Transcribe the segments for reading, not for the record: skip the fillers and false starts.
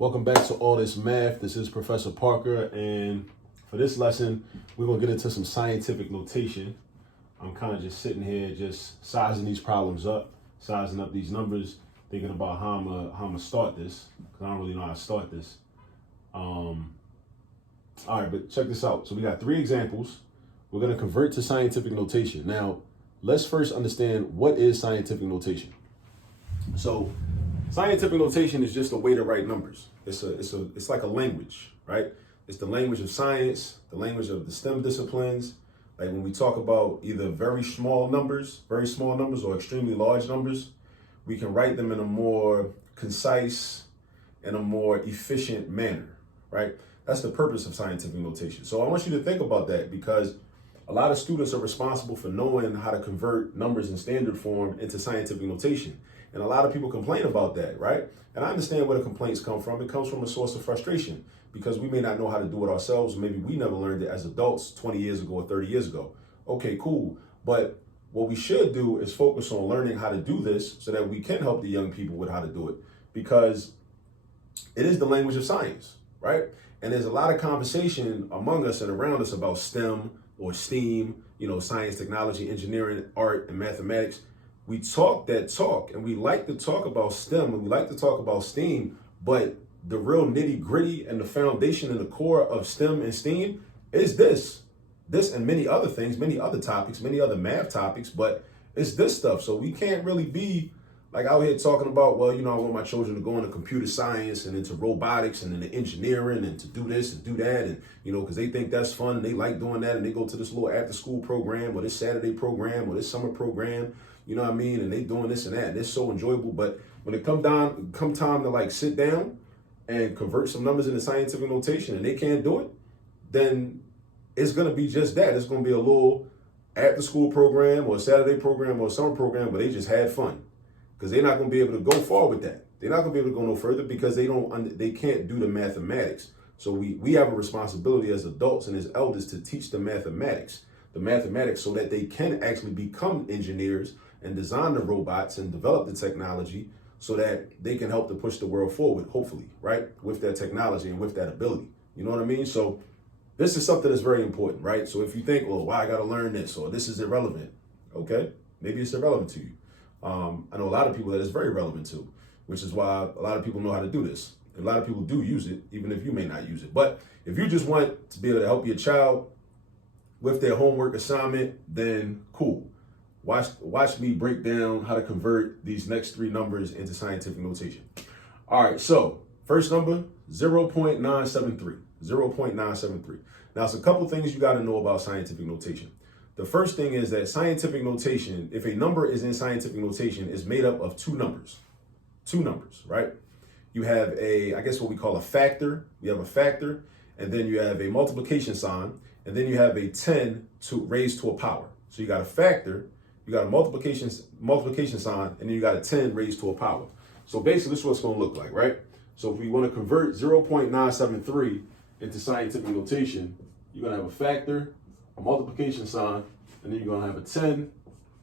Welcome back to All This Math. This is Professor Parker, and for this lesson, we're going to get into some scientific notation. I'm kind of just sitting here just sizing these problems up, sizing up these numbers, thinking about how I'm gonna start this, because I don't really know how to start this. All right, but check this out. So we got 3 examples. We're going to convert to scientific notation. Now, let's first understand what is scientific notation. So scientific notation is just a way to write numbers. It's like a language, right? It's the language of science, the language of the STEM disciplines. Like when we talk about either very small numbers, or extremely large numbers, we can write them in a more concise and a more efficient manner, right? That's the purpose of scientific notation. So I want you to think about that, because a lot of students are responsible for knowing how to convert numbers in standard form into scientific notation. And a lot of people complain about that, right? And I understand where the complaints come from. It comes from a source of frustration, because we may not know how to do it ourselves. Maybe we never learned it as adults 20 years ago or 30 years ago. Okay, cool. But what we should do is focus on learning how to do this so that we can help the young people with how to do it, because it is the language of science, right? And there's a lot of conversation among us and around us about STEM or STEAM, science, technology, engineering, art, and mathematics. We talk that talk, and we like to talk about STEM, and we like to talk about STEAM, but the real nitty gritty and the foundation and the core of STEM and STEAM is this and many other things, many other topics, many other math topics, but it's this stuff. So we can't really be like out here talking about, well, I want my children to go into computer science and into robotics and into engineering and to do this and do that. And, because they think that's fun and they like doing that. And they go to this little after school program or this Saturday program or this summer program, you know what I mean? And they doing this and that. And it's so enjoyable. But when it come time to like sit down and convert some numbers into scientific notation and they can't do it, then it's going to be just that. It's going to be a little after school program or a Saturday program or a summer program where they just had fun. Because they're not going to be able to go far with that. They're not going to be able to go no further because they can't do the mathematics. So we have a responsibility as adults and as elders to teach the mathematics so that they can actually become engineers and design the robots and develop the technology so that they can help to push the world forward, hopefully, right? With that technology and with that ability. You know what I mean? So this is something that's very important, right? So if you think, well, why I got to learn this, or this is irrelevant, okay? Maybe it's irrelevant to you. I know a lot of people that it's very relevant to, which is why a lot of people know how to do this. And a lot of people do use it, even if you may not use it. But if you just want to be able to help your child with their homework assignment, then cool. Watch me break down how to convert these next 3 numbers into scientific notation. All right, so first number, 0.973. 0.973. Now, it's a couple things you got to know about scientific notation. The first thing is that scientific notation, if a number is in scientific notation, is made up of 2 numbers. 2 numbers, right? You have what we call a factor. You have a factor, and then you have a multiplication sign, and then you have a 10 raised to a power. So you got a factor, you got a multiplication sign, and then you got a 10 raised to a power. So basically, this is what it's going to look like, right? So if we want to convert 0.973 into scientific notation, you're going to have a factor, a multiplication sign, and then you're going to have a 10. And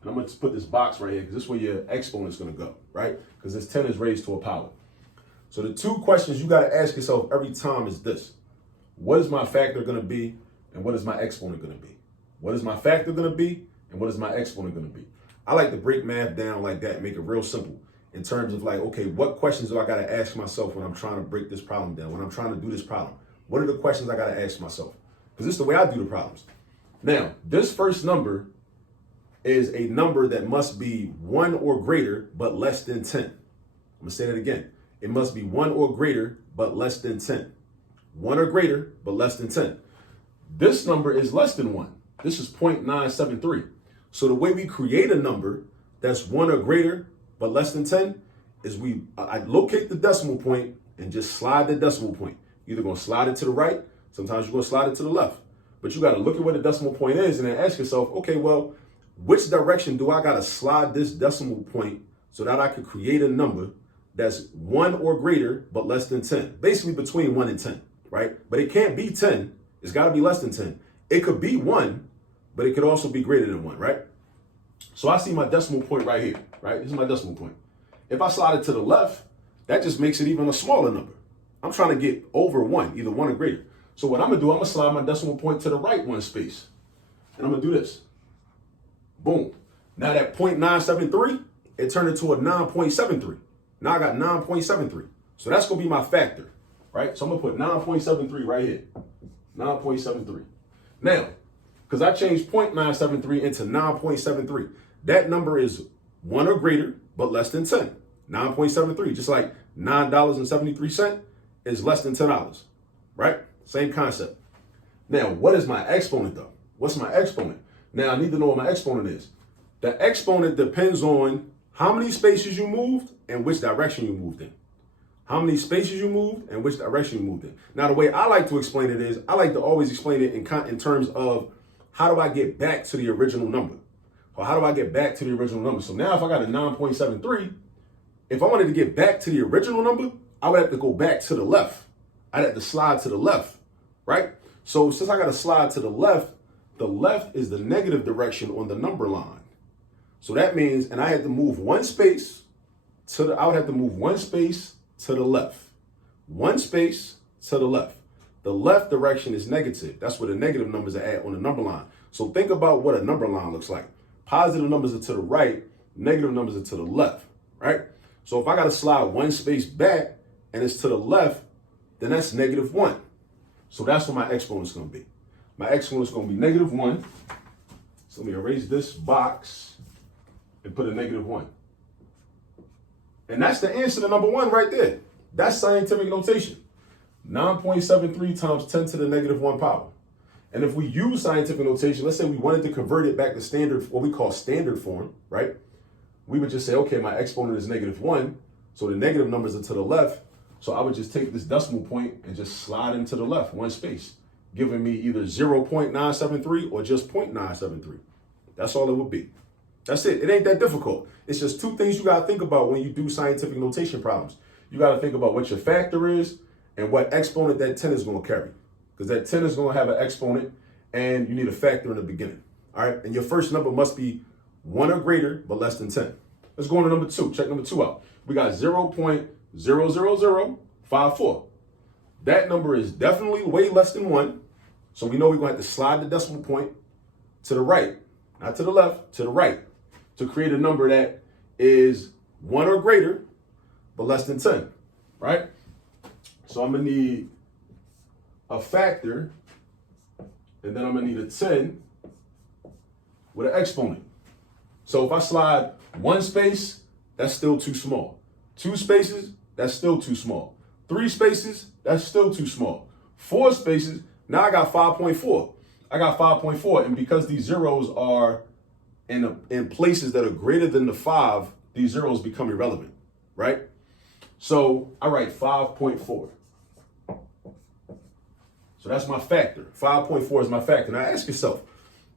I'm going to just put this box right here because this is where your exponent is going to go, right? Because this 10 is raised to a power. So the 2 questions you got to ask yourself every time is this. What is my factor going to be, and what is my exponent going to be? What is my factor going to be, and what is my exponent going to be? I like to break math down like that and make it real simple in terms of like, okay, what questions do I got to ask myself when I'm trying to break this problem down, when I'm trying to do this problem? What are the questions I got to ask myself? Because this is the way I do the problems. Now, this first number is a number that must be 1 or greater, but less than 10. I'm going to say that again. It must be 1 or greater, but less than 10. 1 or greater, but less than 10. This number is less than 1. This is 0.973. So the way we create a number that's 1 or greater, but less than 10, is I locate the decimal point and just slide the decimal point. You're either going to slide it to the right, sometimes you're going to slide it to the left. But you got to look at where the decimal point is and then ask yourself, okay, well, which direction do I got to slide this decimal point so that I could create a number that's 1 or greater, but less than 10? Basically between 1 and 10, right? But it can't be 10. It's got to be less than 10. It could be 1, but it could also be greater than 1, right? So I see my decimal point right here, right? This is my decimal point. If I slide it to the left, that just makes it even a smaller number. I'm trying to get over 1, either 1 or greater. So what I'm going to do, I'm going to slide my decimal point to the right 1 space. And I'm going to do this. Boom. Now that 0.973, it turned into a 9.73. Now I got 9.73. So that's going to be my factor, right? So I'm going to put 9.73 right here. 9.73. Now, because I changed 0.973 into 9.73, that number is 1 or greater, but less than 10. 9.73, just like $9.73 is less than $10, right? Same concept. Now, what is my exponent though? What's my exponent? Now, I need to know what my exponent is. The exponent depends on how many spaces you moved and which direction you moved in. How many spaces you moved and which direction you moved in. Now, the way I like to explain it is, I like to always explain it in terms of how do I get back to the original number? Or how do I get back to the original number? So now if I got a 9.73, if I wanted to get back to the original number, I would have to go back to the left. I'd have to slide to the left, right? So since I got to slide to the left is the negative direction on the number line. So that means, and I had to move 1 space I would have to move 1 space to the left. 1 space to the left. The left direction is negative. That's where the negative numbers are at on the number line. So think about what a number line looks like. Positive numbers are to the right, negative numbers are to the left, right? So if I got to slide 1 space back and it's to the left, then that's -1. So that's what my exponent is going to be. My exponent is going to be -1. So let me erase this box and put a -1. And that's the answer to number 1 right there. That's scientific notation. 9.73 times 10 to the -1 power. And if we use scientific notation, let's say we wanted to convert it back to standard, what we call standard form, right? We would just say, okay, my exponent is -1. So the negative numbers are to the left. So I would just take this decimal point and just slide into the left 1 space, giving me either 0.973 or just 0.973. That's all it would be. That's it. It ain't that difficult. It's just 2 things you got to think about when you do scientific notation problems. You got to think about what your factor is and what exponent that 10 is going to carry. Because that 10 is going to have an exponent and you need a factor in the beginning. All right. And your first number must be 1 or greater, but less than 10. Let's go on to number 2. Check number 2 out. We got 0.00054. That number is definitely way less than 1. So we know we're going to have to slide the decimal point to the right, not to the left, to the right, to create a number that is 1 or greater, but less than 10, right? So I'm going to need a factor, and then I'm going to need a 10 with an exponent. So if I slide 1 space, that's still too small. 2 spaces, that's still too small. 3 spaces, that's still too small. 4 spaces, now I got 5.4. I got 5.4, and because these zeros are in places that are greater than the 5, these zeros become irrelevant, right? So I write 5.4. So that's my factor. 5.4 is my factor. Now ask yourself,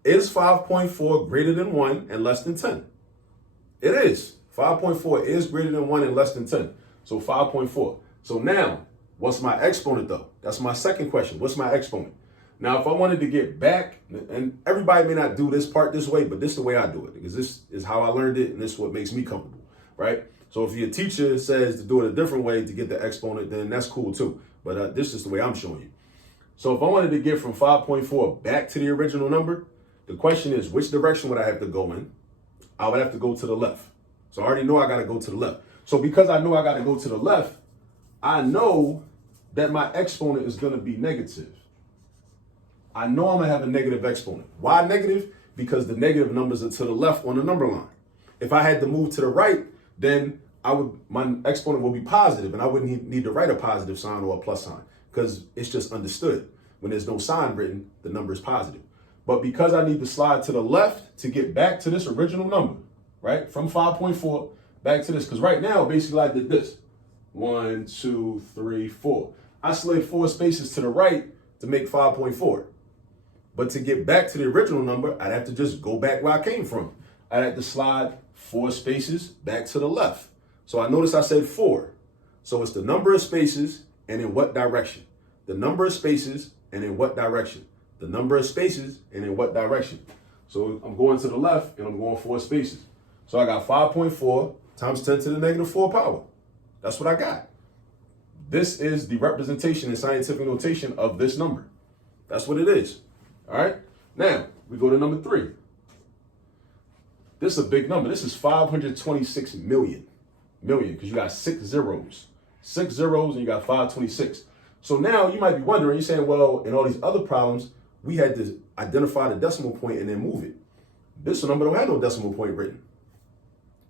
is 5.4 greater than 1 and less than 10? It is. 5.4 is greater than 1 and less than 10. So 5.4. So now, what's my exponent though? That's my second question. What's my exponent? Now, if I wanted to get back, and everybody may not do this part this way, but this is the way I do it, because this is how I learned it, and this is what makes me comfortable, right? So if your teacher says to do it a different way to get the exponent, then that's cool too. But this is the way I'm showing you. So if I wanted to get from 5.4 back to the original number, the question is, which direction would I have to go in? I would have to go to the left. So I already know I got to go to the left. So because I know I got to go to the left, I know that my exponent is going to be negative. I know I'm going to have a negative exponent. Why negative? Because the negative numbers are to the left on the number line. If I had to move to the right, then my exponent will be positive, and I wouldn't need to write a positive sign or a plus sign, because it's just understood. When there's no sign written, the number is positive. But because I need to slide to the left to get back to this original number, right, from 5.4 back to this, because right now, basically I did this. 1, 2, 3, 4. I slid 4 spaces to the right to make 5.4. But to get back to the original number, I'd have to just go back where I came from. I'd have to slide 4 spaces back to the left. So I noticed I said 4. So it's the number of spaces and in what direction. The number of spaces and in what direction. The number of spaces and in what direction. So I'm going to the left and I'm going 4 spaces. So I got 5.4 times 10 to the -4 power. That's what I got. This is the representation in scientific notation of this number. That's what it is. All right. Now we go to number 3. This is a big number. This is 526 million because you got 6 zeros. 6 zeros and you got 526. So now you might be wondering, you're saying, well, in all these other problems, we had to identify the decimal point and then move it. This number don't have no decimal point written.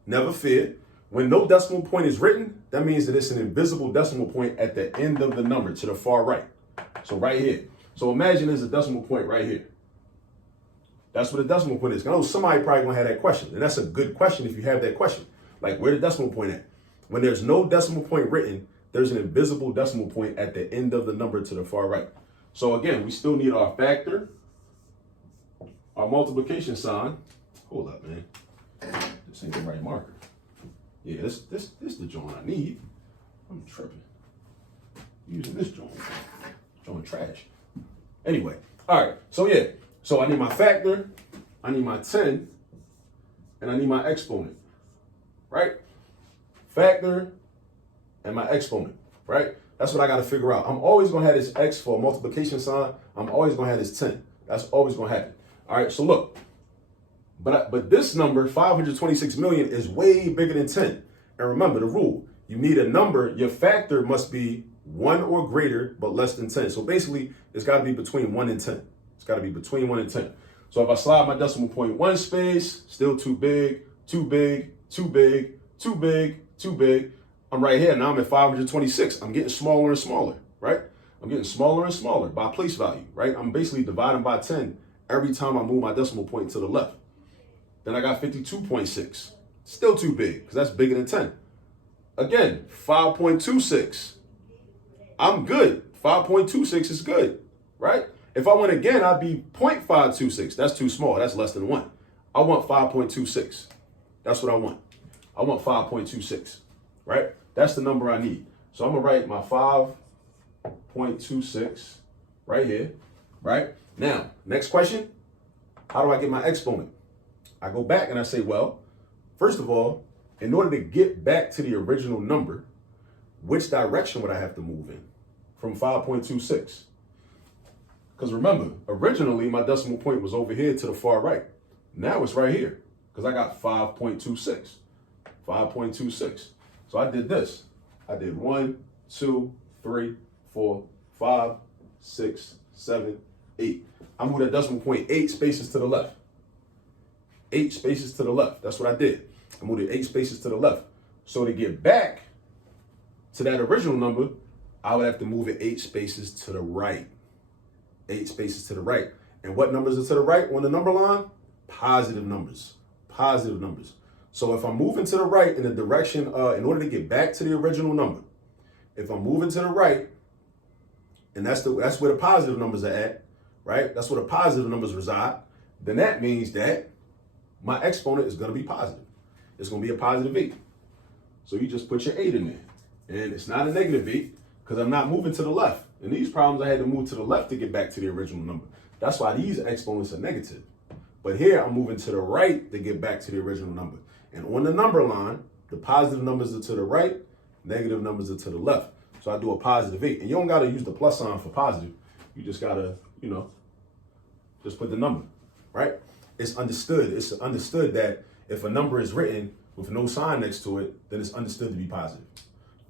Never fear. When no decimal point is written, that means that it's an invisible decimal point at the end of the number to the far right. So right here. So imagine there's a decimal point right here. That's what a decimal point is. I know somebody probably gonna have that question, and that's a good question if you have that question. Like, where the decimal point at? When there's no decimal point written, there's an invisible decimal point at the end of the number to the far right. So again, we still need our factor, our multiplication sign. Hold up, man. This ain't the right marker. Yeah, this the joint I need. I'm tripping. Using this joint. Joint trash. Anyway, all right. So yeah. So I need my factor, I need my 10, and I need my exponent, right? Factor and my exponent, right? That's what I got to figure out. I'm always going to have this x for a multiplication sign. I'm always going to have this 10. That's always going to happen. All right, so look, but this number, 526 million, is way bigger than 10. And remember the rule. You need a number, your factor must be 1 or greater, but less than 10. So basically, it's got to be between 1 and 10. It's got to be between 1 and 10. So if I slide my decimal point 1 space, still too big, too big, too big, too big, too big. I'm right here. Now I'm at 526. I'm getting smaller and smaller, right? I'm getting smaller and smaller by place value, right? I'm basically dividing by 10 every time I move my decimal point to the left. Then I got 52.6. Still too big because that's bigger than 10. Again, 5.26. I'm good. 5.26 is good, right? If I went again, I'd be 0.526. That's too small. That's less than 1. I want 5.26. That's what I want. I want 5.26, right? That's the number I need. So I'm going to write my 5.26 right here, right? Now, next question, how do I get my exponent? I go back and I say, well, first of all, in order to get back to the original number, which direction would I have to move in from 5.26? Because remember, originally my decimal point was over here to the far right. Now it's right here because I got 5.26. 5.26. So I did this. I did 1, 2, 3, 4, 5, 6, 7, 8. I moved that decimal point 8 spaces to the left. 8 spaces to the left. That's what I did. I moved it 8 spaces to the left. So to get back to that original number, I would have to move it 8 spaces to the right. 8 spaces to the right. And what numbers are to the right on the number line? Positive numbers. Positive numbers. So if I'm moving to the right in the direction, in order to get back to the original number, if I'm moving to the right, and that's where the positive numbers are at, right? That's where the positive numbers reside. Then that means that my exponent is going to be positive. It's going to be a positive 8. So you just put your 8 in there. And it's not a negative 8 because I'm not moving to the left. In these problems, I had to move to the left to get back to the original number. That's why these exponents are negative. But here, I'm moving to the right to get back to the original number. And on the number line, the positive numbers are to the right, negative numbers are to the left. So I do a positive 8. And you don't got to use the plus sign for positive. You just got to, just put the number, right? It's understood. It's understood that if a number is written with no sign next to it, then it's understood to be positive.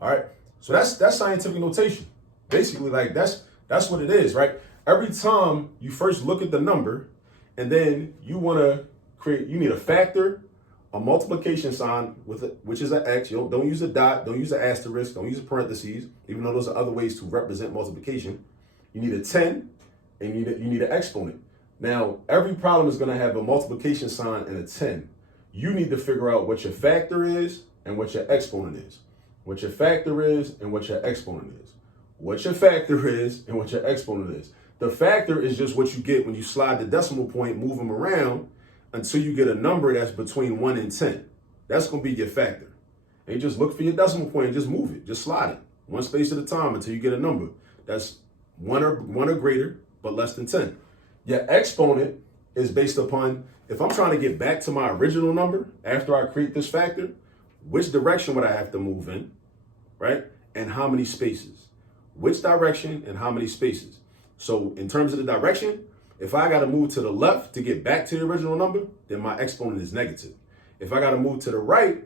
All right? So that's scientific notation. Basically, like that's what it is, right? Every time you first look at the number and then you want to you need a factor, a multiplication sign with it, which is an X. You don't use a dot, don't use an asterisk, don't use a parentheses, even though those are other ways to represent multiplication. You need a 10 and you need an exponent. Now, every problem is going to have a multiplication sign and a 10. You need to figure out what your factor is and what your exponent is. What your factor is and what your exponent is. What your factor is and what your exponent is. The factor is just what you get when you slide the decimal point, move them around until you get a number that's between 1 and 10. That's going to be your factor. And you just look for your decimal point and just move it. Just slide it 1 space at a time until you get a number that's 1 or greater, but less than 10. Your exponent is based upon, if I'm trying to get back to my original number after I create this factor, which direction would I have to move in, right? and how many spaces. Which direction and how many spaces. So in terms of the direction, if I got to move to the left to get back to the original number, then my exponent is negative. If I got to move to the right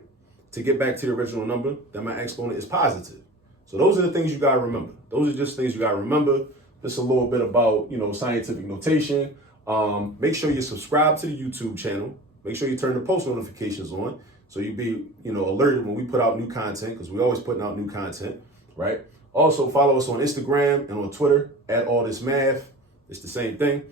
to get back to the original number, then my exponent is positive. So those are the things you got to remember. Those are just things you got to remember. Just a little bit about, scientific notation. Make sure you subscribe to the YouTube channel. Make sure you turn the post notifications on so you be, alerted when we put out new content, because we're always putting out new content, right? Also, follow us on Instagram and on Twitter at All This Math. It's the same thing.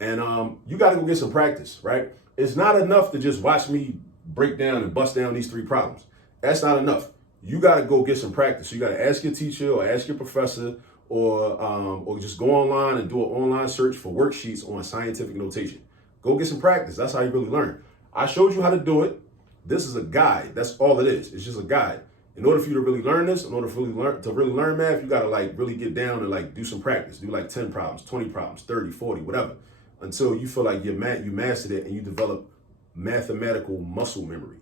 And you got to go get some practice, right? It's not enough to just watch me break down and bust down these 3 problems. That's not enough. You got to go get some practice. You got to ask your teacher or ask your professor or just go online and do an online search for worksheets on scientific notation. Go get some practice. That's how you really learn. I showed you how to do it. This is a guide. That's all it is. It's just a guide. In order for you to really learn this, in order for you to really learn math, you got to really get down and do some practice. Do 10 problems, 20 problems, 30, 40, whatever, until you feel like you mastered it and you develop mathematical muscle memory,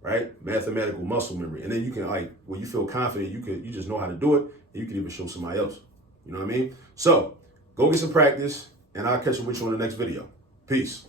right? Mathematical muscle memory. And then you can when you feel confident, you just know how to do it, and you can even show somebody else. You know what I mean? So go get some practice, and I'll catch up with you on the next video. Peace.